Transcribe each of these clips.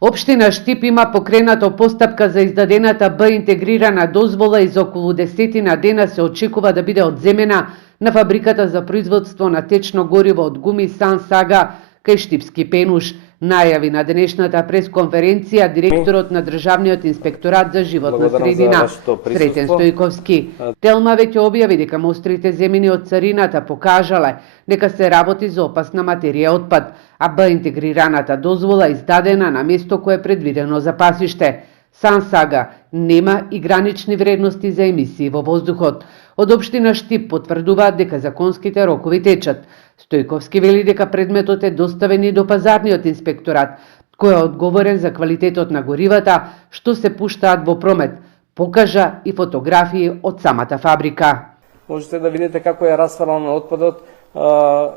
Општина Штип има покренато постапка за издадената Б интегрирана дозвола и за околу 10 дена се очекува да биде одземена на фабриката за производство на течно гориво од гуми Сан Сага кај Штипски Пенуш. Најави на денешната пресконференција директорот на Државниот инспекторат за животна средина Сретен Стојковски. Телма веќе објави дека мострите земени од царината покажале дека се работи за опасна материја отпад, а Б интегрираната дозвола издадена на место кое е предвидено за пасиште. Сан Сага нема и гранични вредности за емисии во воздухот. Од општина Штип потврдуваат дека законските рокови течат. Стојковски вели дека предметот е доставен и до пазарниот инспекторат, кој е одговорен за квалитетот на горивата што се пуштаат во промет. Покажа и фотографии од самата фабрика. Можете да видите како е расфрлан отпадот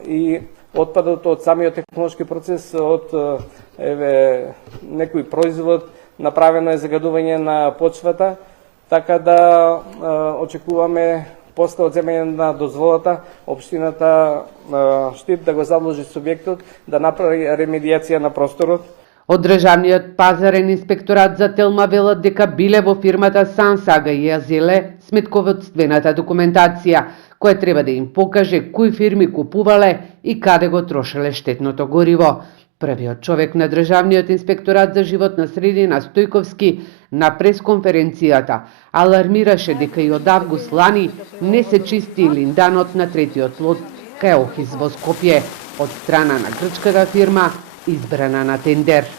и отпадот од самиот технолошки процес, од некој производ, направено е загадување на почвата, така да очекуваме после одземање на дозволата, општината Штип да го задолжи субјектот да направи ремедијација на просторот. Од Државниот пазарен инспекторат за Телма велат дека биле во фирмата Сан Сага и ја зеле сметководствената документација, која треба да им покаже кои фирми купувале и каде го трошеле штетното гориво. Првиот човек на Државниот инспекторат за животна средина Стојковски на пресконференцијата алармираше дека и од август лани не се чисти линданот на третиот лот кај Охис во Скопје од страна на грчката фирма избрана на тендер.